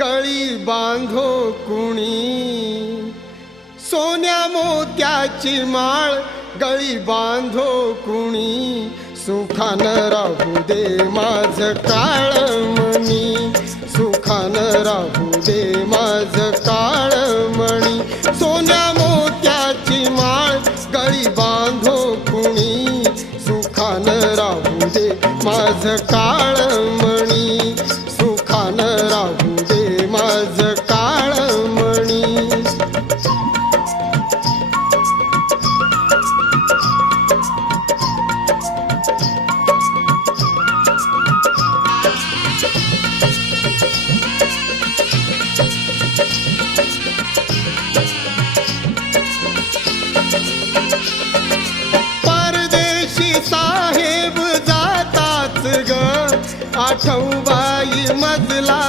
गळी बांधो कुणी सोन्या मोत्याची माळ, गळी बांधो कुणी सुखानं राहू दे माझ काळमणी, सुखानं राहू दे माझ काळमणी. सोन्या मोत्याची माळ गळी बांधो कुणी सुखानं राहू दे माझ काळमणी, सुखानं राहू दे माझ काळमणी. परदेशी साहेब जाताच ग, आठवबाई मजला